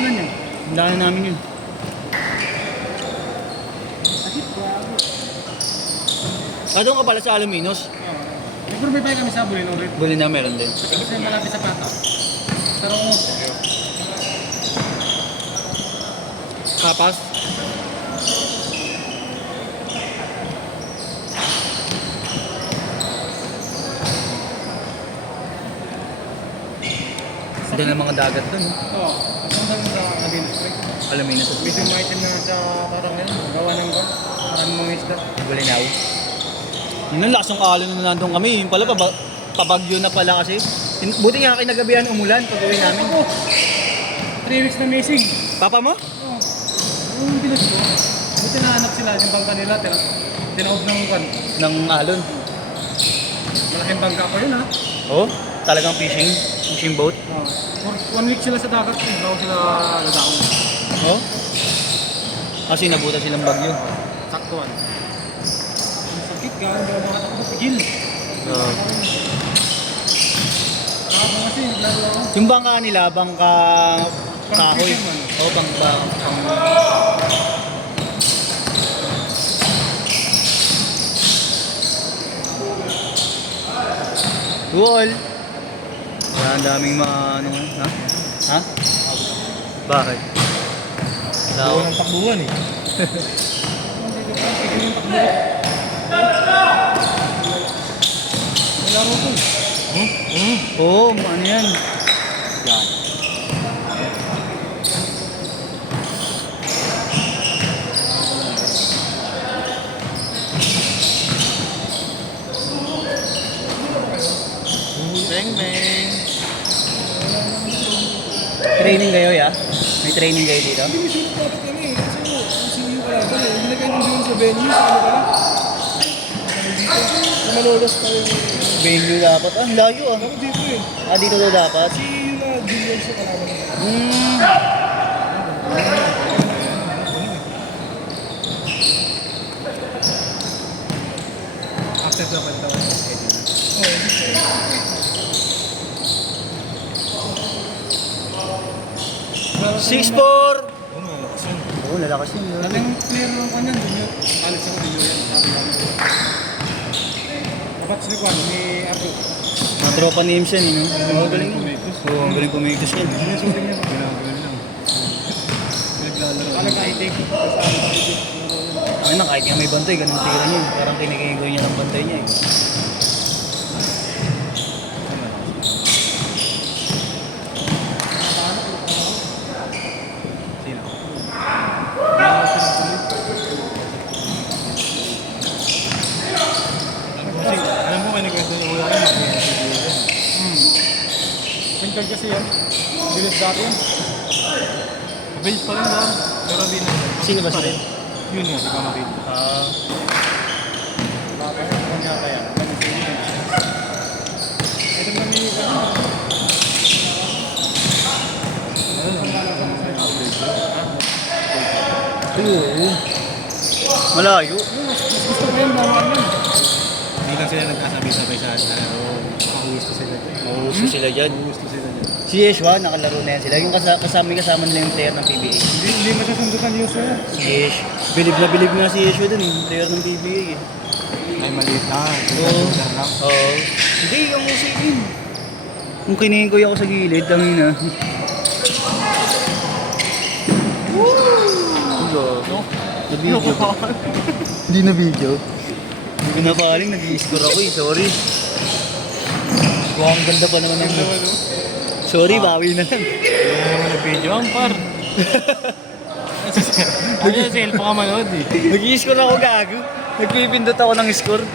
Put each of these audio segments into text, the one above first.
Daanan niya. Daanan namin yun. Doon ka pala sa Alaminos. Siguro may kami sa Bulino rin. Buli na meron din. Kasi malapit sa Pata. Pero Kapas. Doon ang mga dagat doon. oo. Ang dami sa Alaminos Creek. Alaminos. Medyo maitim na sa parang ngayon. Gawa ng ba? Maraming mga isda. Bulinaw. Yun ang lakas ng alon na nandun kami. Yung pala, pabagyo na pala kasi. Buti nga kinagabihan umulan pag uwi namin. Ako, 3 weeks na missing. Papa mo? Oo. Yung bilis ko. Buti nahanap sila yung bangka nila. Tinaob ng kan. Ng alon. Malaking bangka pa yun ha. Oh, talagang fishing boat. Oo. For 1 week sila sa dagat. Bago sila ladaon. Oh? Kasi nabuta silang bagyo. Saktuan. Ang sakit ka. Hindi ako makatakbo. Pigil. Oh. Nakabang kasi. Naglaro ako. Yung bangka nila, bangka kahoy. Fisherman. Oh, bangka. Wall. Kaya ang daming ano, ha? Ha? Bakit? Buwan ng takbuhan eh. Pigil yung takbo. Nalaro ko. Oo, ano yan? Yan. Bang bang. Training kayo, ya? May training kayo dito? Hindi may sulit dapat kami eh. Kasi ang CU ka lang kami. Hindi na kayo nandun sa venue. Sa ano ka lang. Sa Malolos pa yung... Venue dapat. Ah, layo ah. Dapat dito eh. Ah, dito daw dapat? CU na junior sa kalaban. After dapat daw. Six four. Oo, lalakas yun. Dating player lang kanyan. Junior. Alex ako junior yan. Sabi namin. Kapag ni Juan, ni Arto. Mga tropa ni Imsen, no? Oo, galing yun. Oo, ang galing pumigos yan. Sinusuting niya. Ginagawa lang. Pinaglalaro. Alam na itik. Ano na, kahit nga may bantay, ganun tira niya. Parang kinikigoy niya ng bantay niya eh. Sino? Alam mo, may nagkwento niya wala rin mag-video. Pintal kasi yan. Bilis dati yan. Bilis pa rin lang. Pero di na. Sino ba sila? Yun nga, si Kamabit. Baka yan, kanya kaya. Ito na may Ay, oo. Malayo. gusto ko yun, bawaan yun. Hindi lang sila nagkasabay-sabay sa laro. Maugusto sila dyan. Mauuso sila dyan. Maugusto sila dyan. Si Yeshua, nakalaro na yan sila. Yung kasama nila yung player ng PBA. Hindi masasundukan yun sir. Si Yesh. Bilib na si Yeshua dun, yung player ng PBA eh. Ay, maliit lang. Oo. Lugar lang. Oo. Hindi, yung musikin. Kung kinihingoy ako sa gilid, tangin na. No? Na-video. Hindi na video. Hindi ko napaling, nag-i-score ako eh, sorry. Ang ganda pa naman ng... Sorry, bawi na lang. Hindi naman nag-video ang par. Ano yung cellphone ka manood eh. Nag-i-score ako gago. Nagpipindot ako ng score.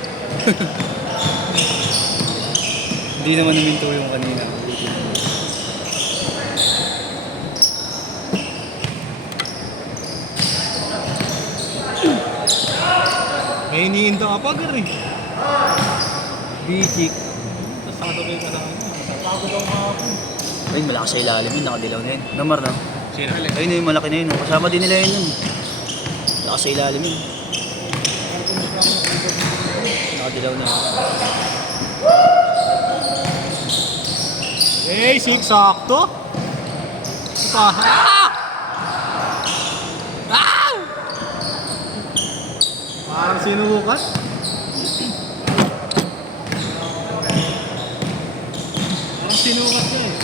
Hindi naman naminto yung kanina. May iniinta ka pa, gar eh. Bicik. Tapos nakatapay ka lang. Pagod ako kahapon. Ay, malakas sa ilalim yun. Nakadilaw na yun. Namar na. Sino? Ayun na yung malaki na yun. Oh. Kasama din nila yun. Malakas sa ilalim yun. Nakadilaw na. Eh, sakto. Ito pa. Ah! Sinubukas? Parang sinukat niya eh.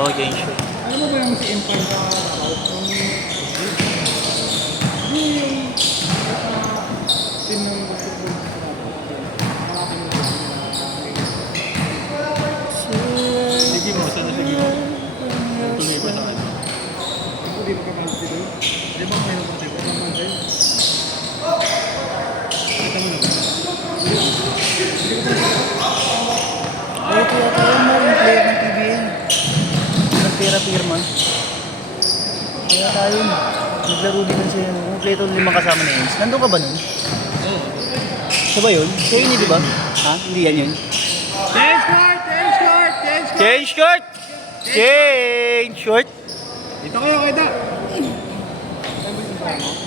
Oh, change shoot. Alam mo ba yung si Empire na out? Yung team ng basketball sige mo, sana sige mo. Tuloy pa sa kanya. Ito di makapante doon. Di ba may napante ko? Napante. Kita mo naman. Ay, ito yata yun mo, yung player ng PBA. Nagpira-pirma. Kaya tayo yun. Naglaro din kasi yun. Play ito 5 kasama na Ains. Nandun ka ba nun? Oo. Siya ba yun? Siya yun, di ba? Ha? Hindi yan yun. Change court! Change court! Change court! Change short! Change short! Dito kayo, kita!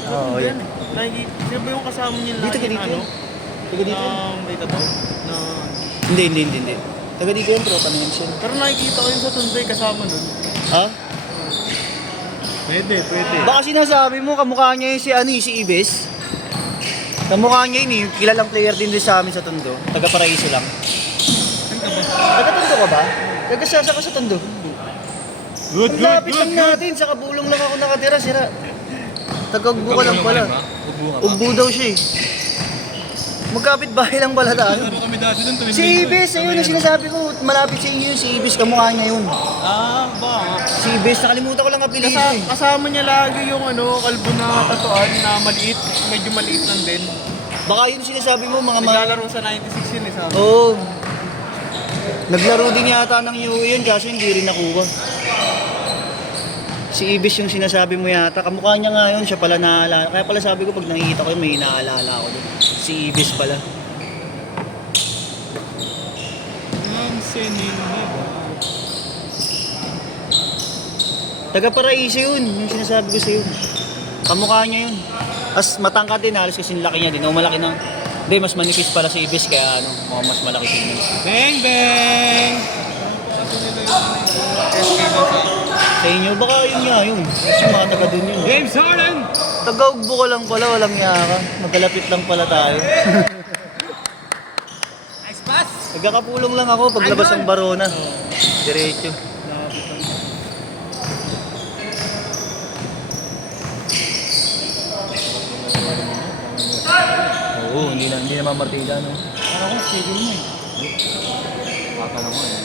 Oo, yun. Sino ba yung kasama niya Dito ka dito. Taga dito yun. Dito to? Na... Hindi. Taga dito yun, tropa na yan siya. Pero nakikita ko yung sa Tunday kasama nun. Ha? Pwede. Baka sinasabi mo, kamukha niya yung si Ibis. Kamukha niya yun, yung kilalang player din sa amin sa Tondo. Taga Paraiso lang. Taga Tondo ka ba? Taga sasa ka sa Tondo. Ang lapit lang natin, sa kabulong lang ako nakatira, sira. Taga Ugbo ka lang pala. Ugbo daw siya eh. Magkapit bahay lang pala tayo. Ano kami dati dun? Si Ibis, ayun ang sinasabi ko, malapit sa inyo yun, si Ibis, kamukha niya yun. Ba? Si Ibis, nakalimutan ko lang apelido eh. Kasama niya lagi yung kalbo na tatuan na maliit. Medyo maliit lang din. Baka yun sinasabi mo, mga Naglalaro sa 96 yun sa Oo. Naglaro din yata ng UE yun, kaso hindi rin nakuha. Si Ibis yung sinasabi mo yata, kamukha niya nga yun, siya pala naalala. Kaya pala sabi ko, pag nakikita ko yun, may naalala ako dun. Si Ibis pala. Ang senin na ba? Taga Paraiso yun, yung sinasabi ko sa'yo. Kamukha niya yun. As matangkad din, halos kasi laki niya din. O malaki na. Hindi, mas manipis pala si Ibis, kaya mukhang mas malaki din. Bang bang! Sa inyo, baka yun nga yun. Kasi mga taga dun yun. James Harden! Taga-Ugbo ka lang pala, walang yaka. Magkalapit lang pala tayo. Nice pass! Nagkakapulong lang ako paglabas ng Barona. Diretso. Oo, hindi na mamartida, no? Para ko, schedule mo eh. Baka naman eh.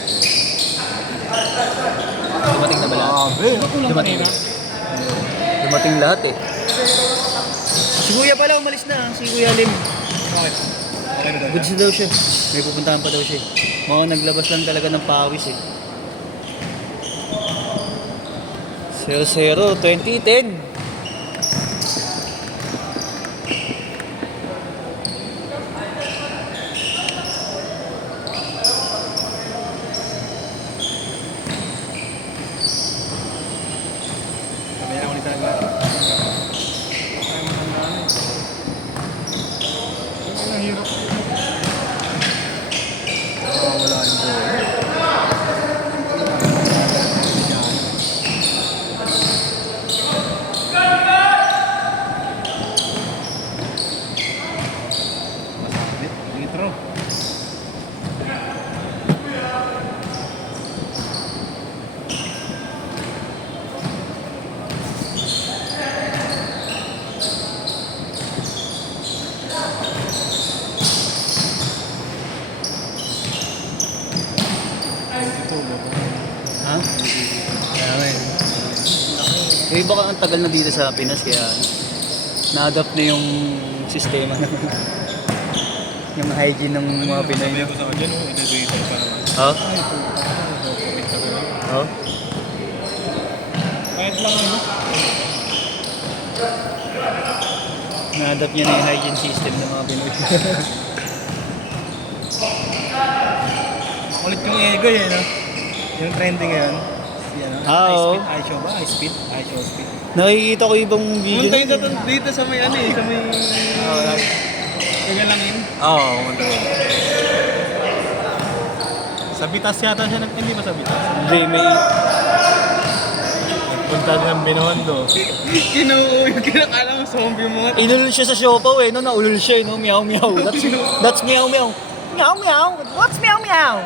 Dumating na ba lahat? Kulang Dumating. kanina. Dumating lahat eh. Si Kuya pala, umalis na. Si Kuya Lim. Bakit? Okay na daw. Goods na daw siya. May pupuntahan pa daw siya. Mga naglabas lang talaga ng pawis eh. 0-0, 2010. Kami ako ni Taga. Ay, matanda na eh. Ang hirap. Wala rin po. Masabit. Litro. Ha? Kaya nga eh. Eh baka ang tagal na dito sa Pinas kaya na-adapt na yung sistema ng yung hygiene ng mga Pinoy. Sabi ko sa kanya, no? Elevator pa naman. Ha? Ay, puta ka. Correct ka na. Ha? Kahit lang ano. Na-adapt niya na yung hygiene system ng mga Pinoy. Makulit yung ego eh, no? Yung trending ngayon. Si ano? Ah, oo. iSpeed, iShow ba? iSpeed? iShow Speed. Nakikita ko ibang video. Punta yun dito sa may ano eh, sa may... Kagalangin. Oo, pumunta yun. Sa Bitas yata siya hindi ba sa Bitas? Hindi, may... Punta din ng Binondo. Kinakala mo zombie yung mga... Inulol siya sa siopaw eh, no? Naulol siya eh, no? Meow meow. That's meow meow. Meow meow? What's meow meow?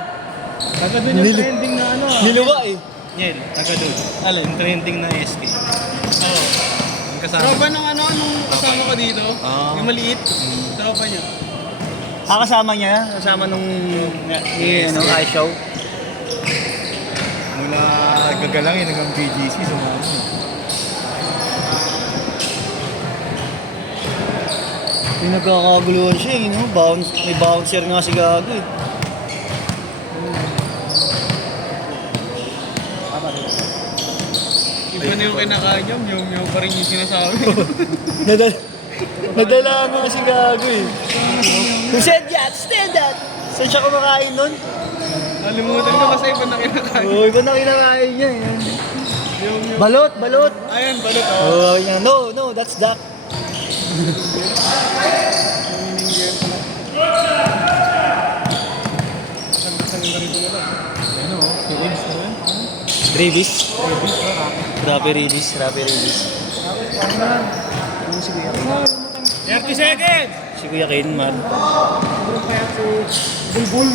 Taga doon yung trending na ano ah. Niluwa eh. Yan, taga doon. Alin? Yung trending na SK. Oo. Yung kasama. Tropa nung ano, nung kasama ko dito. Ah. Yung maliit. Tropa niya. Kasama niya, kasama nung ice show. Mula gagalangin hanggang BGC sa mga ano. May nagkakaguluhan siya eh, no? May bouncer nga si Gago eh. Iba na yung kinakain niya, meow pa rin yung sinasabi. Nadala nga si Gago eh. Who said that? Said that? Saan siya kumakain nun? Nalimutan ko kasi iba na kinakain. Oo, iba na kinakain niya eh. Balot, balot. Ayan, balot oh. Oh, no, that's duck. Ano, si Ibs na rin. Ribis. Grabe Ribis. 30 seconds! Si Kuya Ken, man. Bulbul.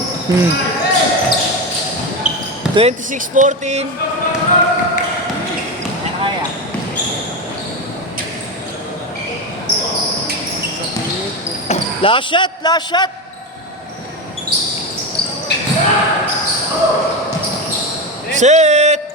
26-14. Last shot! Set!